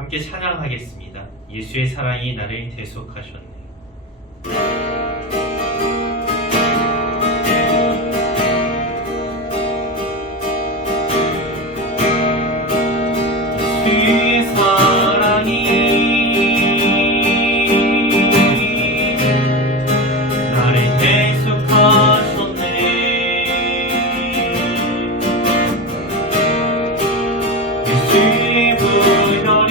함께 찬양하겠습니다. 예수의 사랑이 나를 대속하셨네. 예수의 사랑이 나를 대속하셨네. 예수의 보혈이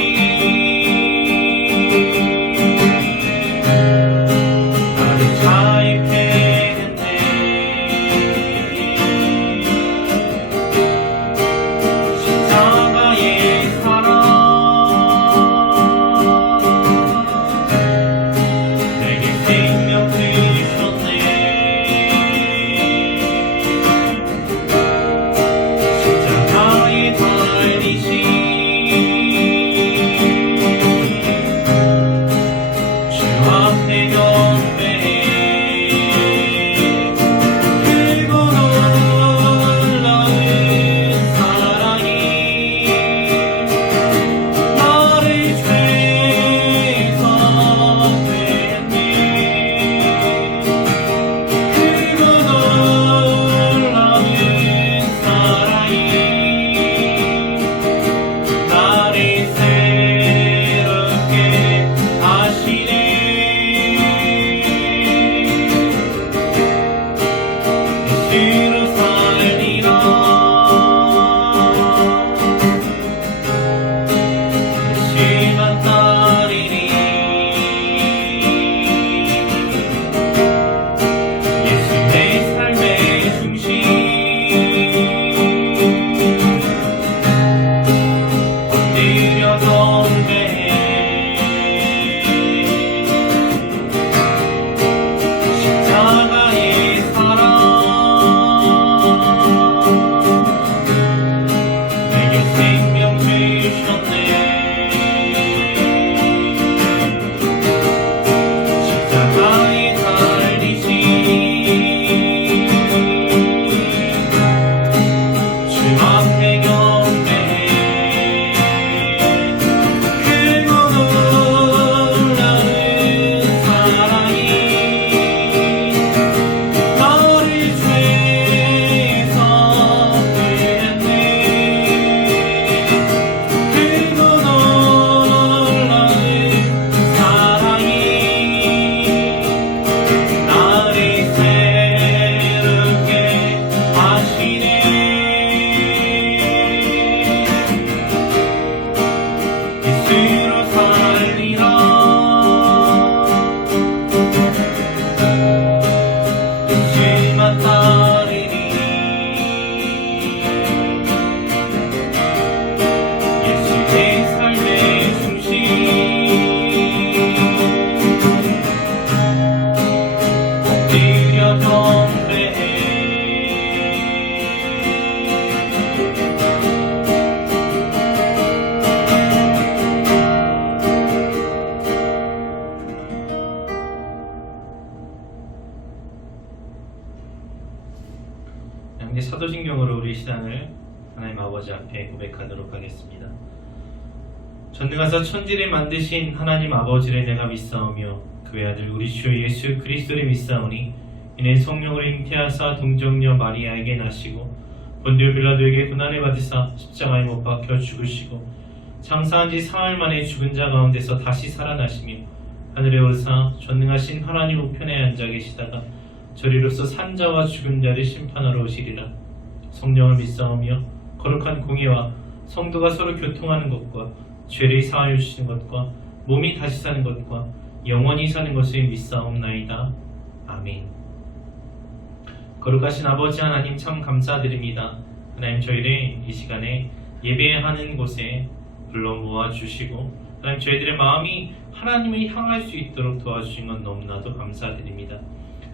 나를 자유케 했네. 십자가의 사랑 내게 생명 주셨네. 십자가에 달리신 주 앞에 경배해. 크고 놀라운 사랑이 나를 죄에서 구했네. 크고 놀라운 사랑이 나를 새롭게 하시네. 예수로 살리라. 예수만 따르리. 예수 내 삶의 중심. 엎드려 경배해. 십자가의 사랑 내게 생명 주셨네. 십자가에 달리신 주 앞에 경배해. 크고 놀라운 사랑이 나를 죄에서 구했네. 크고 놀라운 사랑이 나를 새롭게 하시네. 예수로 살리라. 예수만 따르리. 예수 내 삶의 중심. 엎드려 경배해. 함께 사도신경으로 우리 신앙을 하나님 아버지 앞에 고백하도록 하겠습니다. 전능하사 천지를 만드신 하나님 아버지를 내가 믿사오며 그의 아들 우리 주 예수 그리스도를 믿사오니 이는 성령으로 잉태하사 동정녀 마리아에게 나시고 본디오 빌라도에게 고난을 받으사 십자가에 못 박혀 죽으시고 장사한 지 사흘 만에 죽은 자 가운데서 다시 살아나시며 하늘에 오르사 전능하신 하나님 우편에 앉아 계시다가 저리로서 산자와 죽은 자를 심판하러 오시리라. 성령을 믿사오며 거룩한 공예와 성도가 서로 교통하는 것과 죄를 사하여 주시는 것과 몸이 다시 사는 것과 영원히 사는 것을 믿사옵나이다. 아멘. 거룩하신 아버지 하나님 참 감사드립니다. 하나님 저희를 이 시간에 예배하는 곳에 불러 모아주시고 하나님 저희들의 마음이 하나님을 향할 수 있도록 도와주신 건 너무나도 감사드립니다.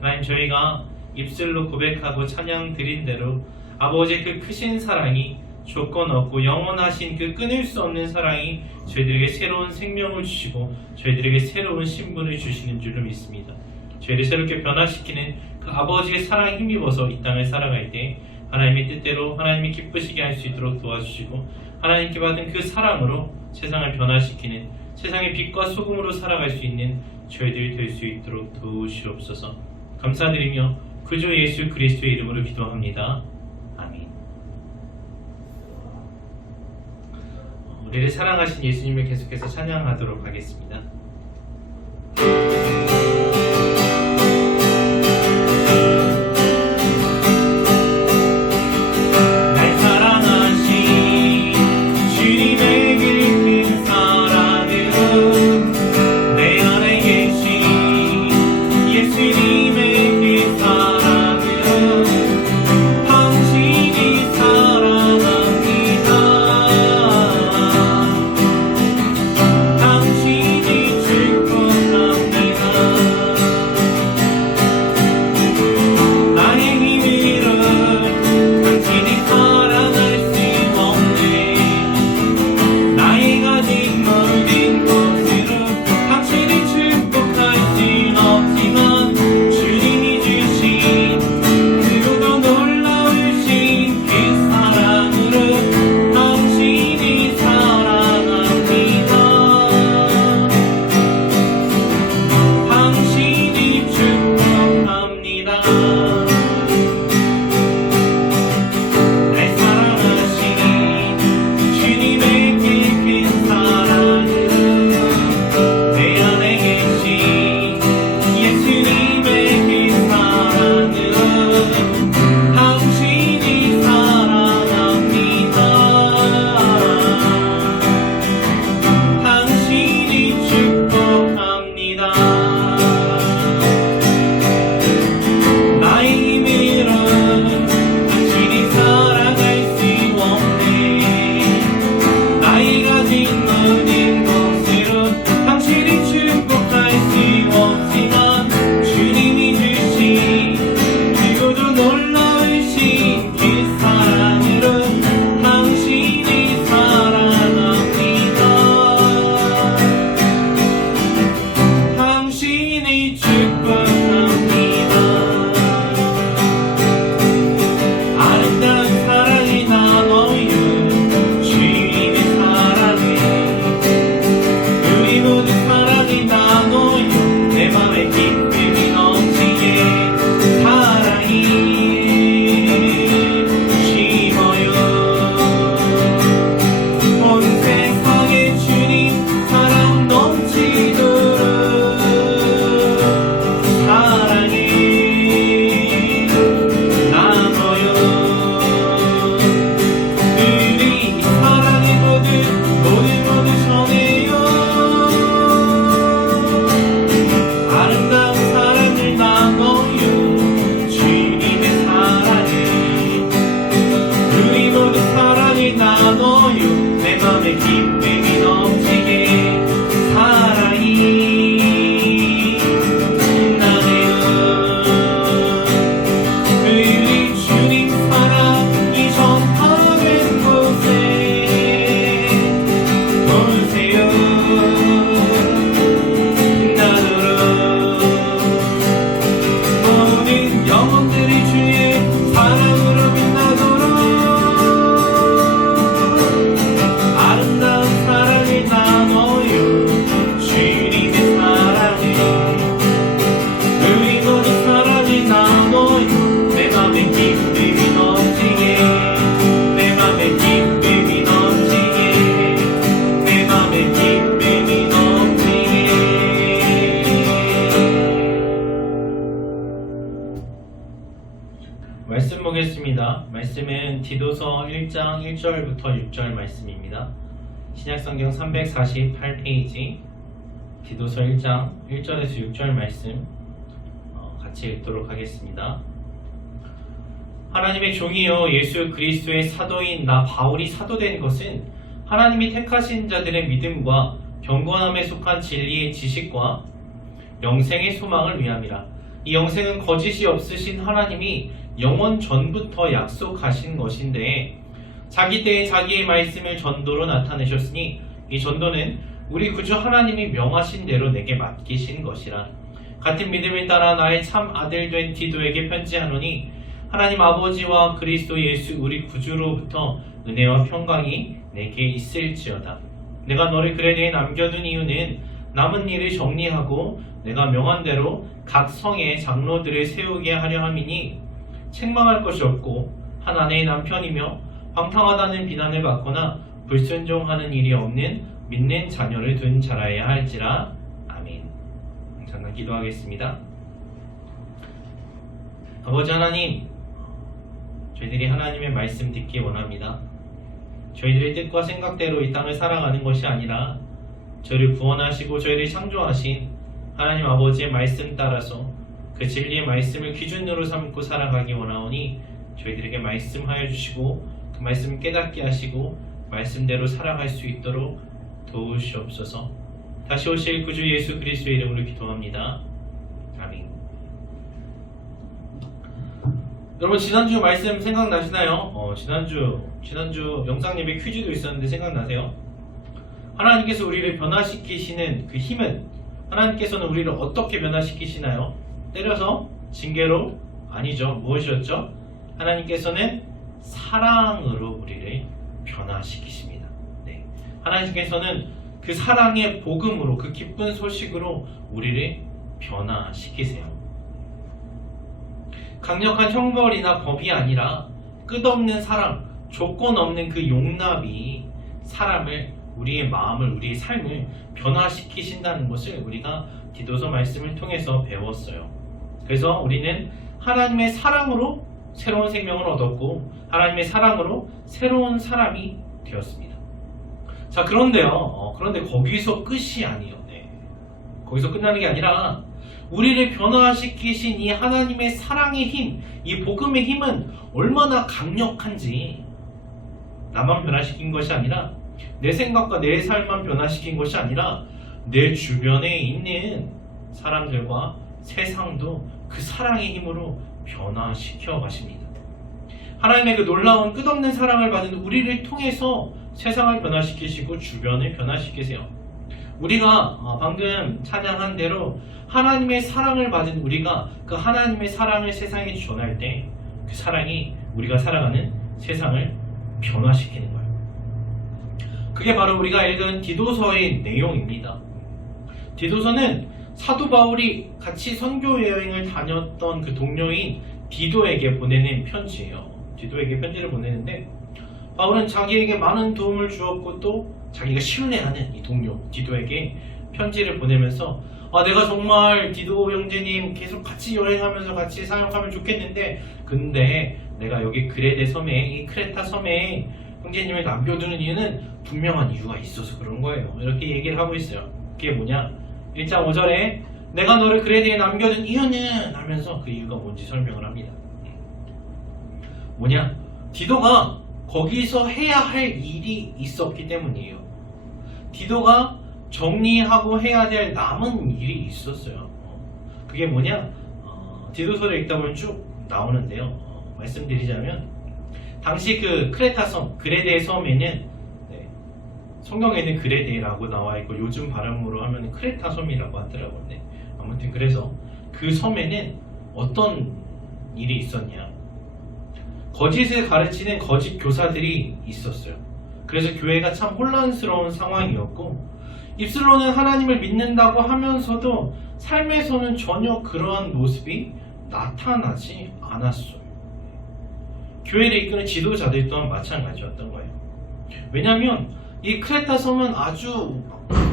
하나님 저희가 입술로 고백하고 찬양 드린 대로 아버지의 그 크신 사랑이 조건 없고 영원하신 그 끊을 수 없는 사랑이 저희들에게 새로운 생명을 주시고 저희들에게 새로운 신분을 주시는 줄로 믿습니다. 저희를 새롭게 변화시키는 그 아버지의 사랑에 힘입어서 이 땅을 살아갈 때 하나님의 뜻대로 하나님이 기쁘시게 할 수 있도록 도와주시고 하나님께 받은 그 사랑으로 세상을 변화시키는 세상의 빛과 소금으로 살아갈 수 있는 저희들이 될 수 있도록 도우시옵소서. 감사드리며 구주 예수 그리스도의 이름으로 기도합니다. 아멘. 우리를 사랑하신 예수님을 계속해서 찬양하도록 하겠습니다. 말씀 보겠습니다. 말씀은 디도서 1장 1절부터 6절 말씀입니다. 신약성경 348페이지 디도서 1장 1절에서 6절 말씀 같이 읽도록 하겠습니다. 하나님의 종이요 예수 그리스도의 사도인 나 바울이 사도된 것은 하나님이 택하신 자들의 믿음과 경건함에 속한 진리의 지식과 영생의 소망을 위함이라. 이 영생은 거짓이 없으신 하나님이 영원 전부터 약속하신 것인데 자기 때에 자기의 말씀을 전도로 나타내셨으니 이 전도는 우리 구주 하나님이 명하신 대로 내게 맡기신 것이라. 같은 믿음을 따라 나의 참 아들 된 디도에게 편지하노니 하나님 아버지와 그리스도 예수 우리 구주로부터 은혜와 평강이 내게 있을지어다. 내가 너를 그레데에 남겨둔 이유는 남은 일을 정리하고 내가 명한 대로 각 성의 장로들을 세우게 하려 함이니 책망할 것이 없고 한 아내의 남편이며 방탕하다는 비난을 받거나 불순종하는 일이 없는 믿는 자녀를 둔 자라야 할지라. 아멘. 잠깐 기도하겠습니다. 아버지 하나님, 저희들이 하나님의 말씀 듣기 원합니다. 저희들의 뜻과 생각대로 이 땅을 살아가는 것이 아니라 저희를 구원하시고 저희를 창조하신 하나님 아버지의 말씀 따라서 그 진리의 말씀을 기준으로 삼고 살아가기 원하오니 저희들에게 말씀하여 주시고 그 말씀을 깨닫게 하시고 말씀대로 살아갈 수 있도록 도우시옵소서. 다시 오실 구주 예수 그리스도의 이름으로 기도합니다. 아멘. 여러분 지난주 말씀 생각나시나요? 지난주 영상 예배 퀴즈도 있었는데 생각나세요? 하나님께서 우리를 변화시키시는 그 힘은 하나님께서는 우리를 어떻게 변화시키시나요? 때려서? 징계로? 아니죠. 무엇이었죠? 하나님께서는 사랑으로 우리를 변화시키십니다. 네. 하나님께서는 그 사랑의 복음으로 그 기쁜 소식으로 우리를 변화시키세요. 강력한 형벌이나 법이 아니라 끝없는 사랑, 조건 없는 그 용납이 사람을, 우리의 마음을, 우리의 삶을 변화시키신다는 것을 우리가 디도서 말씀을 통해서 배웠어요. 그래서 우리는 하나님의 사랑으로 새로운 생명을 얻었고 하나님의 사랑으로 새로운 사람이 되었습니다. 자, 그런데 거기서 끝이 아니에요. 네. 거기서 끝나는 게 아니라 우리를 변화시키신 이 하나님의 사랑의 힘, 이 복음의 힘은 얼마나 강력한지 나만 변화시킨 것이 아니라 내 생각과 내 삶만 변화시킨 것이 아니라 내 주변에 있는 사람들과 세상도 그 사랑의 힘으로 변화시켜 가십니다. 하나님의 그 놀라운 끝없는 사랑을 받은 우리를 통해서 세상을 변화시키시고 주변을 변화시키세요. 우리가 방금 찬양한 대로 하나님의 사랑을 받은 우리가 그 하나님의 사랑을 세상에 전할 때 그 사랑이 우리가 살아가는 세상을 변화시키는 거예요. 그게 바로 우리가 읽은 디도서의 내용입니다. 디도서는 사도 바울이 같이 선교 여행을 다녔던 그 동료인 디도에게 보내는 편지예요. 디도에게 편지를 보내는데 바울은 자기에게 많은 도움을 주었고 또 자기가 신뢰하는 이 동료 디도에게 편지를 보내면서 내가 정말 디도 형제님 계속 같이 여행하면서 같이 사역하면 좋겠는데 근데 내가 여기 그레데 섬에, 이 크레타 섬에 형제님을 남겨두는 이유는 분명한 이유가 있어서 그런 거예요. 이렇게 얘기를 하고 있어요. 그게 뭐냐? 1장 5절에 내가 너를 그레데에 남겨둔 이유는 하면서 그 이유가 뭔지 설명을 합니다. 뭐냐? 디도가 거기서 해야 할 일이 있었기 때문이에요. 디도가 정리하고 해야 될 남은 일이 있었어요. 그게 뭐냐? 디도서를 읽다 보면 쭉 나오는데요. 말씀드리자면 당시 그 크레타 섬, 그레데 섬에는 성경에는 그레데라고 나와 있고 요즘 발음으로 하면 크레타 섬이라고 하더라고요. 네. 아무튼 그래서 그 섬에는 어떤 일이 있었냐? 거짓을 가르치는 거짓 교사들이 있었어요. 그래서 교회가 참 혼란스러운 상황이었고 입술로는 하나님을 믿는다고 하면서도 삶에서는 전혀 그러한 모습이 나타나지 않았어요. 교회를 이끄는 지도자들 또한 마찬가지였던 거예요. 왜냐하면 이 크레타 섬은 아주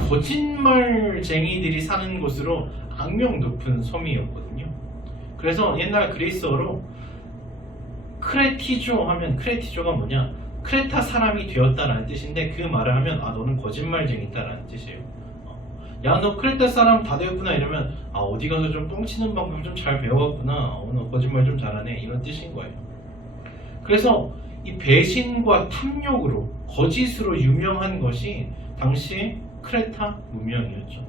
거짓말쟁이들이 사는 곳으로 악명 높은 섬이었거든요. 그래서 옛날 그리스어로 크레티조 하면 크레티조가 뭐냐? 크레타 사람이 되었다라는 뜻인데 그 말을 하면 너는 거짓말쟁이다라는 뜻이에요. 야, 너 크레타 사람 다 되었구나 이러면 어디 가서 좀 뻥치는 방법 좀 잘 배워갔구나. 너 거짓말 좀 잘하네 이런 뜻인 거예요. 그래서 이 배신과 탐욕으로 거짓으로 유명한 것이 당시의 크레타 문명이었죠.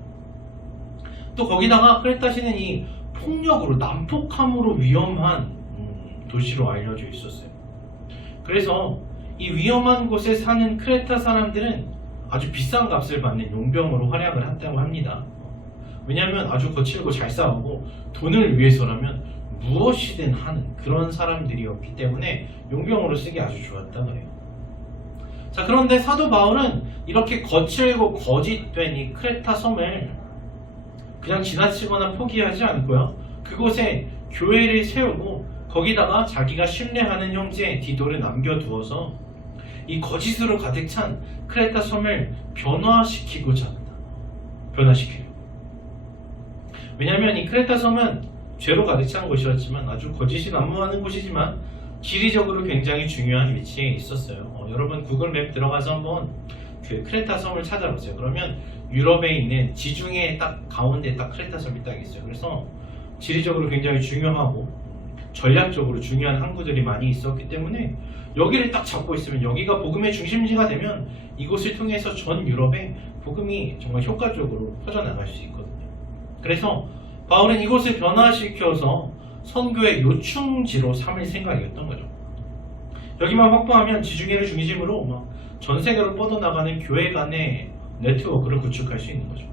또 거기다가 크레타시는 이 폭력으로 난폭함으로 위험한 도시로 알려져 있었어요. 그래서 이 위험한 곳에 사는 크레타 사람들은 아주 비싼 값을 받는 용병으로 활약을 했다고 합니다. 왜냐하면 아주 거칠고 잘 싸우고 돈을 위해서라면 무엇이든 하는 그런 사람들이었기 때문에 용병으로 쓰기 아주 좋았다 그래요. 자, 그런데 사도 바울은 이렇게 거칠고 거짓된 이 크레타 섬을 그냥 지나치거나 포기하지 않고요. 그곳에 교회를 세우고 거기다가 자기가 신뢰하는 형제 디도를 남겨두어서 이 거짓으로 가득 찬 크레타 섬을 변화시키고자 합니다. 변화시키려. 왜냐하면 이 크레타 섬은 죄로 가득 찬 곳이었지만 아주 거짓이 난무하는 곳이지만 지리적으로 굉장히 중요한 위치에 있었어요. 여러분 구글 맵 들어가서 한번 그 크레타 섬을 찾아보세요. 그러면 유럽에 있는 지중해 딱 가운데 딱 크레타 섬이 딱 있어요. 그래서 지리적으로 굉장히 중요하고 전략적으로 중요한 항구들이 많이 있었기 때문에 여기를 딱 잡고 있으면 여기가 복음의 중심지가 되면 이곳을 통해서 전 유럽에 복음이 정말 효과적으로 퍼져나갈 수 있거든요. 그래서 바울은 이곳을 변화시켜서 선교의 요충지로 삼을 생각이었던 거죠. 여기만 확보하면 지중해를 중심으로 막 전 세계로 뻗어나가는 교회 간의 네트워크를 구축할 수 있는 거죠.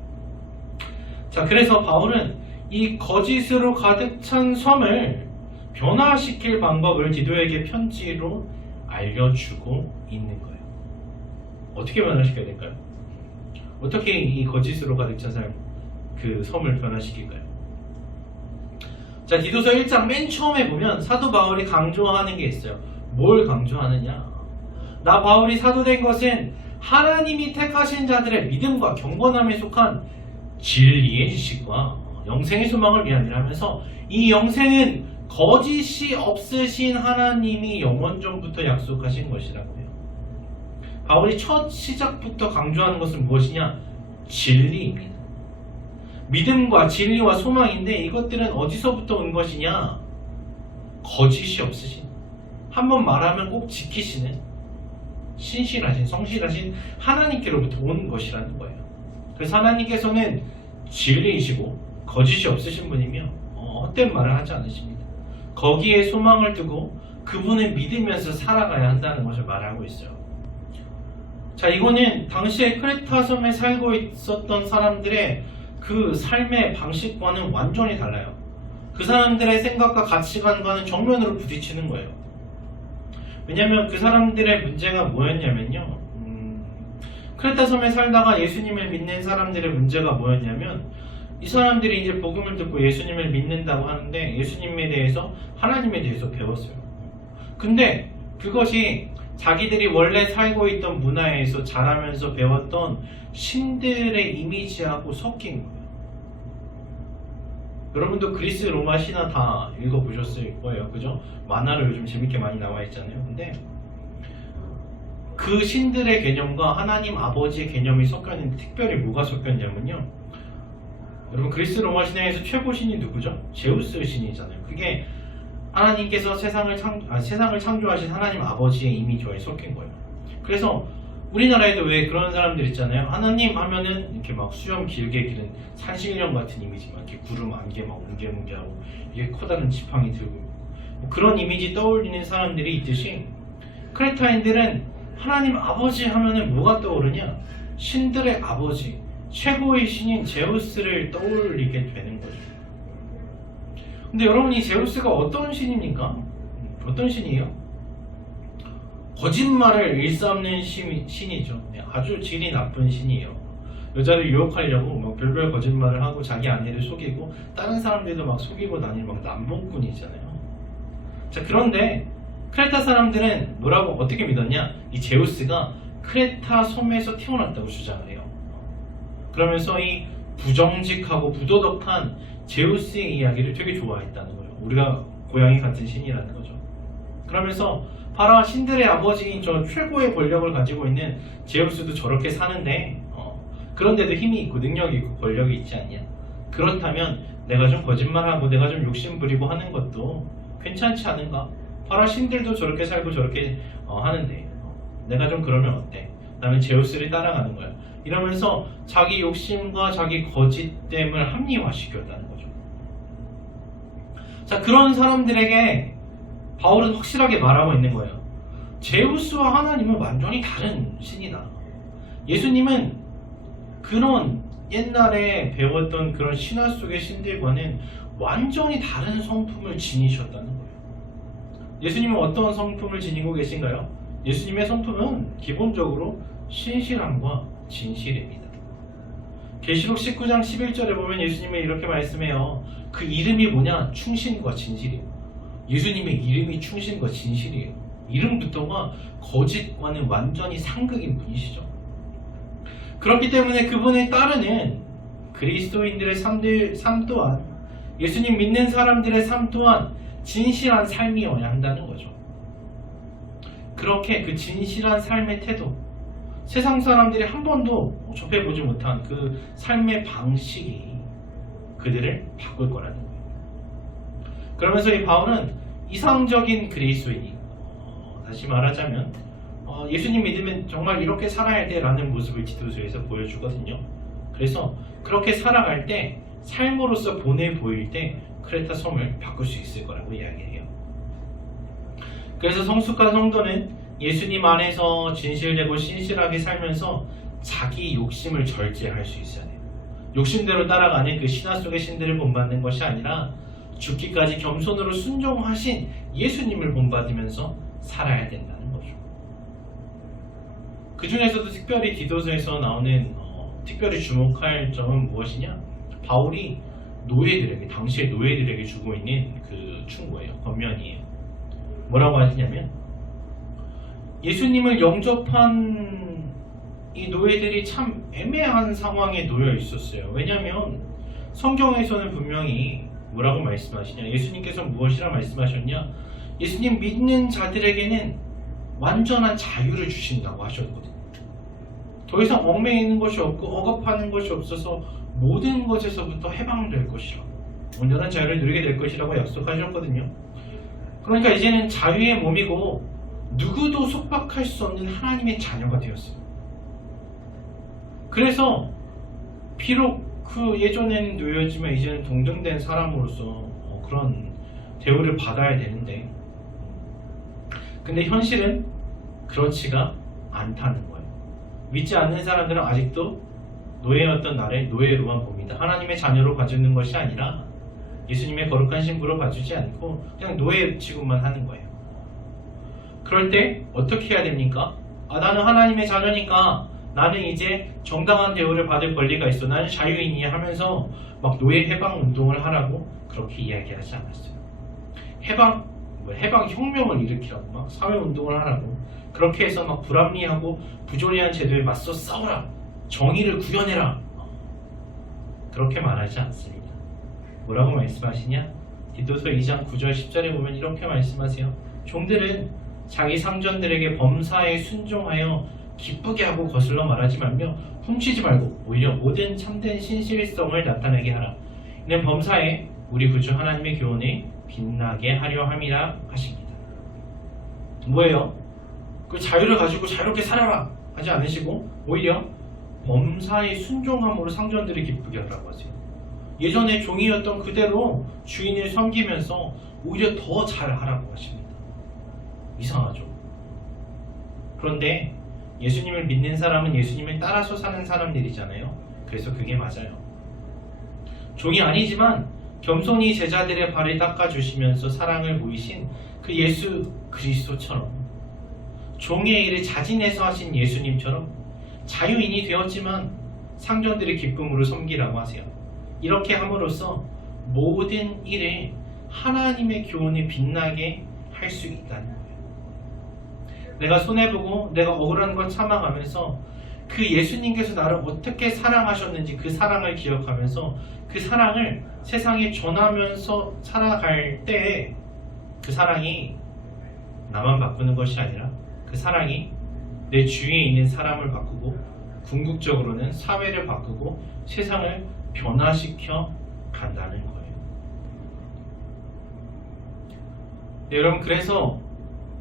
자, 그래서 바울은 이 거짓으로 가득 찬 섬을 변화시킬 방법을 디도에게 편지로 알려주고 있는 거예요. 어떻게 변화시켜야 될까요? 어떻게 이 거짓으로 가득 찬 그 섬을 변화시킬까요? 자, 디도서 1장 맨 처음에 보면 사도 바울이 강조하는 게 있어요. 뭘 강조하느냐? 나 바울이 사도된 것은 하나님이 택하신 자들의 믿음과 경건함에 속한 진리의 지식과 영생의 소망을 위함이라 하면서 이 영생은 거짓이 없으신 하나님이 영원전부터 약속하신 것이라고 해요. 바울이 첫 시작부터 강조하는 것은 무엇이냐? 진리입니다. 믿음과 진리와 소망인데 이것들은 어디서부터 온 것이냐? 거짓이 없으신, 한번 말하면 꼭 지키시는 신실하신, 성실하신 하나님께로부터 온 것이라는 거예요. 그래서 하나님께서는 진리이시고 거짓이 없으신 분이며 헛된 말을 하지 않으십니다. 거기에 소망을 두고 그분을 믿으면서 살아가야 한다는 것을 말하고 있어요. 자, 이거는 당시에 크레타 섬에 살고 있었던 사람들의 그 삶의 방식과는 완전히 달라요. 그 사람들의 생각과 가치관과는 정면으로 부딪히는 거예요. 왜냐하면 그 사람들의 문제가 뭐였냐면요, 크레타 섬에 살다가 예수님을 믿는 사람들의 문제가 뭐였냐면 이 사람들이 이제 복음을 듣고 예수님을 믿는다고 하는데 예수님에 대해서, 하나님에 대해서 배웠어요. 근데 그것이 자기들이 원래 살고 있던 문화에서 자라면서 배웠던 신들의 이미지하고 섞인 거예요. 여러분도 그리스 로마 신화 다 읽어보셨을 거예요. 그죠? 만화로 요즘 재밌게 많이 나와 있잖아요. 근데 그 신들의 개념과 하나님 아버지의 개념이 섞여있는데 특별히 뭐가 섞였냐면요, 여러분 그리스 로마 신화에서 최고 신이 누구죠? 제우스 신이잖아요. 그게 하나님께서 세상을 창조하신 하나님 아버지의 이미지와 섞인 거예요. 그래서 우리나라에도 왜 그런 사람들 있잖아요. 하나님 하면은 이렇게 막 수염 길게 기른 산신령 같은 이미지, 막 이렇게 구름 안개 막 뭉게뭉게하고 이게 커다란 지팡이 들고 뭐 그런 이미지 떠올리는 사람들이 있듯이 크레타인들은 하나님 아버지 하면은 뭐가 떠오르냐? 신들의 아버지, 최고의 신인 제우스를 떠올리게 되는 거죠. 근데 여러분, 이 제우스가 어떤 신입니까? 어떤 신이에요? 거짓말을 일삼는 신이죠. 아주 질이 나쁜 신이에요. 여자를 유혹하려고 막 별별 거짓말을 하고 자기 아내를 속이고 다른 사람들도 막 속이고 다니는 막 남봉꾼이잖아요. 자, 그런데 크레타 사람들은 뭐라고 어떻게 믿었냐? 이 제우스가 크레타 섬에서 태어났다고 주장해요. 그러면서 이 부정직하고 부도덕한 제우스의 이야기를 되게 좋아했다는 거예요. 우리가 고양이 같은 신이라는 거죠. 그러면서 봐라, 신들의 아버지인 저 최고의 권력을 가지고 있는 제우스도 저렇게 사는데 그런데도 힘이 있고 능력이 있고 권력이 있지 않냐? 그렇다면 내가 좀 거짓말하고 내가 좀 욕심부리고 하는 것도 괜찮지 않은가? 봐라, 신들도 저렇게 살고 저렇게 하는데 내가 좀 그러면 어때? 나는 제우스를 따라가는 거야. 이러면서 자기 욕심과 자기 거짓됨을 합리화시켰다는 거죠. 자, 그런 사람들에게 바울은 확실하게 말하고 있는 거예요. 제우스와 하나님은 완전히 다른 신이다. 예수님은 그런 옛날에 배웠던 그런 신화 속의 신들과는 완전히 다른 성품을 지니셨다는 거예요. 예수님은 어떤 성품을 지니고 계신가요? 예수님의 성품은 기본적으로 신실함과 진실입니다. 계시록 19장 11절에 보면 예수님이 이렇게 말씀해요. 그 이름이 뭐냐? 충신과 진실이에요. 예수님의 이름이 충신과 진실이에요. 이름부터가 거짓과는 완전히 상극인 분이시죠. 그렇기 때문에 그분을 따르는 그리스도인들의 삶 또한, 예수님 믿는 사람들의 삶 또한 진실한 삶이어야 한다는 거죠. 그렇게 그 진실한 삶의 태도, 세상 사람들이 한 번도 접해보지 못한 그 삶의 방식이 그들을 바꿀 거라는 거예요. 그러면서 이 바울은 이상적인 그리스도인이, 다시 말하자면 예수님 믿으면 정말 이렇게 살아야 돼 라는 모습을 디도서에서 보여주거든요. 그래서 그렇게 살아갈 때, 삶으로서 본해 보일 때 크레타 섬을 바꿀 수 있을 거라고 이야기해요. 그래서 성숙한 성도는 예수님 안에서 진실되고 신실하게 살면서 자기 욕심을 절제할 수 있어야 돼요. 욕심대로 따라가는 그 신화 속의 신들을 본받는 것이 아니라 죽기까지 겸손으로 순종하신 예수님을 본받으면서 살아야 된다는 거죠. 그 중에서도 특별히 디도서에서 나오는 특별히 주목할 점은 무엇이냐? 바울이 노예들에게, 당시의 노예들에게 주고 있는 그 충고예요. 권면이에요. 뭐라고 하시냐면, 예수님을 영접한 이 노예들이 참 애매한 상황에 놓여 있었어요. 왜냐하면 성경에서는 분명히 뭐라고 말씀하시냐? 예수님께서 무엇이라 말씀하셨냐? 예수님 믿는 자들에게는 완전한 자유를 주신다고 하셨거든요. 더 이상 얽매이는 것이 없고 억압하는 것이 없어서 모든 것에서부터 해방될 것이라고, 온전한 자유를 누리게 될 것이라고 약속하셨거든요. 그러니까 이제는 자유의 몸이고 누구도 속박할 수 없는 하나님의 자녀가 되었어요. 그래서 비록 그 예전에는 노예였지만 이제는 동등된 사람으로서 그런 대우를 받아야 되는데, 근데 현실은 그렇지가 않다는 거예요. 믿지 않는 사람들은 아직도 노예였던 나를 노예로만 봅니다. 하나님의 자녀로 봐주는 것이 아니라 예수님의 거룩한 신부로 봐주지 않고 그냥 노예 취급만 하는 거예요. 그럴 때 어떻게 해야 됩니까? 나는 하나님의 자녀니까 나는 이제 정당한 대우를 받을 권리가 있어, 나는 자유인이야 하면서 막 노예 해방 운동을 하라고 그렇게 이야기하지 않았어요. 해방 혁명을 일으키라고, 막 사회 운동을 하라고, 그렇게 해서 막 불합리하고 부조리한 제도에 맞서 싸우라, 정의를 구현해라, 그렇게 말하지 않습니다. 뭐라고 말씀하시냐? 디도서 2장 9절 10절에 보면 이렇게 말씀하세요. 종들은 자기 상전들에게 범사에 순종하여 기쁘게 하고 거슬러 말하지 말며 훔치지 말고 오히려 모든 참된 신실성을 나타내게 하라. 이는 범사에 우리 구주 하나님의 교훈이 빛나게 하려 함이라 하십니다. 뭐예요? 그 자유를 가지고 자유롭게 살아라 하지 않으시고 오히려 범사에 순종함으로 상전들이 기쁘게 하라고 하세요. 예전에 종이었던 그대로 주인을 섬기면서 오히려 더 잘하라고 하십니다. 이상하죠? 그런데 예수님을 믿는 사람은 예수님을 따라서 사는 사람들이잖아요. 그래서 그게 맞아요. 종이 아니지만 겸손히 제자들의 발을 닦아주시면서 사랑을 보이신 그 예수 그리스도처럼, 종의 일을 자진해서 하신 예수님처럼 자유인이 되었지만 상전들의 기쁨으로 섬기라고 하세요. 이렇게 함으로써 모든 일에 하나님의 교훈이 빛나게 할 수 있다는 거예요. 내가 손해보고 내가 억울한 걸 참아가면서 그 예수님께서 나를 어떻게 사랑하셨는지 그 사랑을 기억하면서 그 사랑을 세상에 전하면서 살아갈 때 그 사랑이 나만 바꾸는 것이 아니라 그 사랑이 내 주위에 있는 사람을 바꾸고 궁극적으로는 사회를 바꾸고 세상을 변화시켜 간다는 거예요. 네, 여러분, 그래서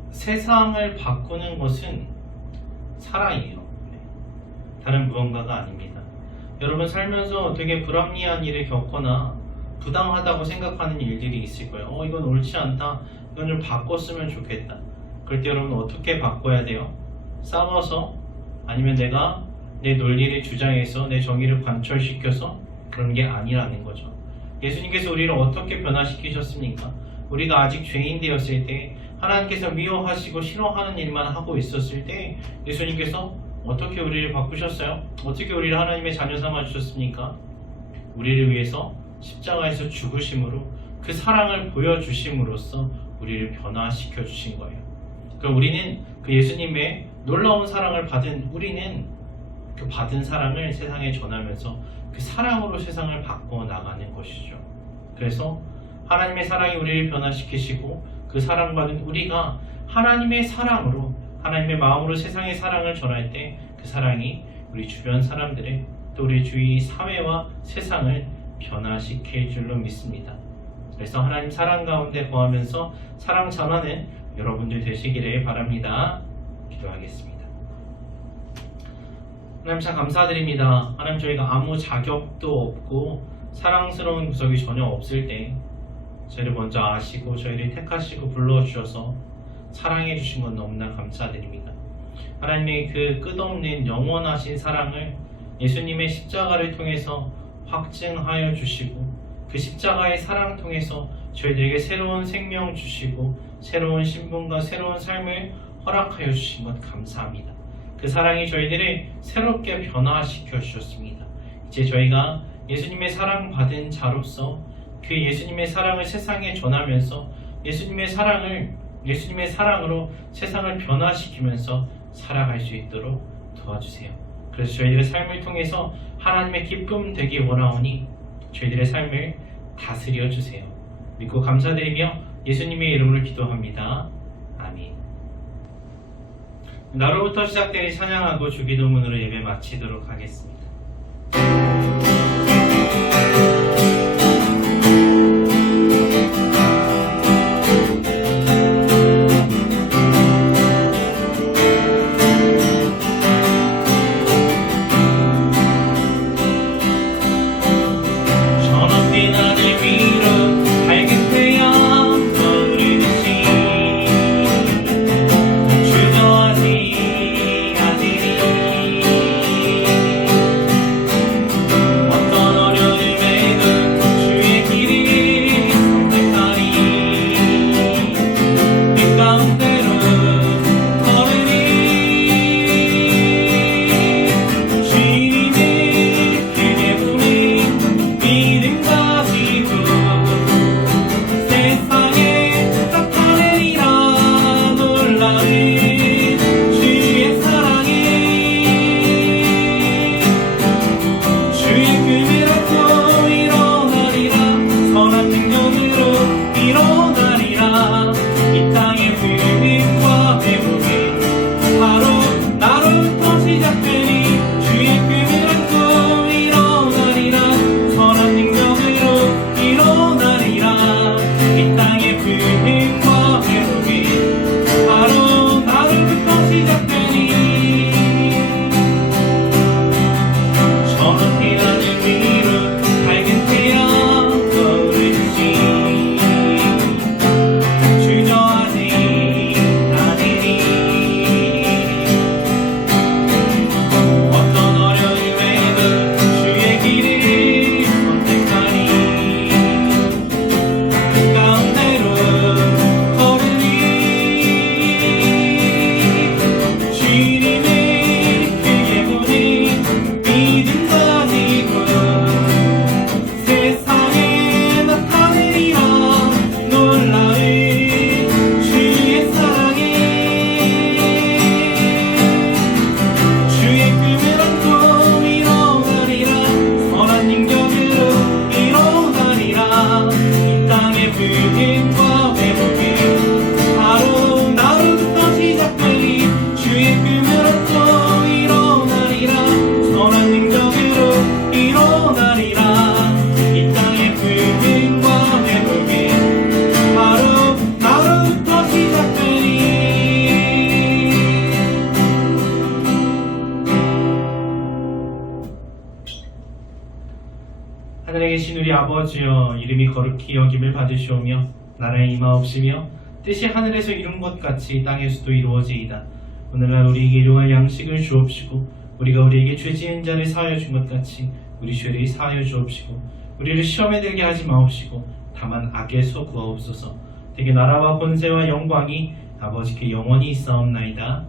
세상을 바꾸는 것은 사랑이에요. 다른 무언가가 아닙니다. 여러분 살면서 되게 불합리한 일을 겪거나 부당하다고 생각하는 일들이 있을 거예요. 이건 옳지 않다, 이건 좀 바꿨으면 좋겠다. 그럴 때 여러분 어떻게 바꿔야 돼요? 싸워서, 아니면 내가 내 논리를 주장해서 내 정의를 관철시켜서, 그런 게 아니라는 거죠. 예수님께서 우리를 어떻게 변화시키셨습니까? 우리가 아직 죄인 되었을 때, 하나님께서 미워하시고 싫어하는 일만 하고 있었을 때 예수님께서 어떻게 우리를 바꾸셨어요? 어떻게 우리를 하나님의 자녀 삼아 주셨습니까? 우리를 위해서 십자가에서 죽으심으로 그 사랑을 보여주심으로써 우리를 변화시켜 주신 거예요. 그럼 우리는 그 예수님의 놀라운 사랑을 받은 우리는 그 받은 사랑을 세상에 전하면서 그 사랑으로 세상을 바꿔 나가는 것이죠. 그래서 하나님의 사랑이 우리를 변화시키시고 그 사랑받은 우리가 하나님의 사랑으로 하나님의 마음으로 세상의 사랑을 전할 때 그 사랑이 우리 주변 사람들의 또 우리 주위 사회와 세상을 변화시킬 줄로 믿습니다. 그래서 하나님 사랑 가운데 거하면서 사랑 전하는 여러분들 되시기를 바랍니다. 기도하겠습니다. 하나님 참 감사드립니다. 하나님 저희가 아무 자격도 없고 사랑스러운 구석이 전혀 없을 때 저희를 먼저 아시고 저희를 택하시고 불러주셔서 사랑해 주신 건 너무나 감사드립니다. 하나님의 그 끝없는 영원하신 사랑을 예수님의 십자가를 통해서 확증하여 주시고 그 십자가의 사랑 통해서 저희들에게 새로운 생명 주시고 새로운 신분과 새로운 삶을 허락하여 주신 것 감사합니다. 그 사랑이 저희들을 새롭게 변화시켜 주셨습니다. 이제 저희가 예수님의 사랑 받은 자로서 그 예수님의 사랑을 세상에 전하면서 예수님의 사랑으로 세상을 변화시키면서 살아갈 수 있도록 도와주세요. 그래서 저희들의 삶을 통해서 하나님의 기쁨 되기 원하오니 저희들의 삶을 다스려 주세요. 믿고 감사드리며 예수님의 이름으로 기도합니다. 아멘. 나로부터 시작되니 찬양하고 주기도문으로 예배 마치도록 하겠습니다. 하늘에 계신 우리 아버지여, 이름이 거룩히 여김을 받으시오며 나라의 임하옵시며 뜻이 하늘에서 이룬 것 같이 땅에서도 이루어지이다. 오늘날 우리에게 일용할 양식을 주옵시고 우리가 우리에게 죄 지은 자를 사하여 준 것 같이 우리 죄를 사하여 주옵시고 우리를 시험에 들게 하지 마옵시고 다만 악에서 구하옵소서. 되게 나라와 권세와 영광이 아버지께 영원히 있사옵나이다.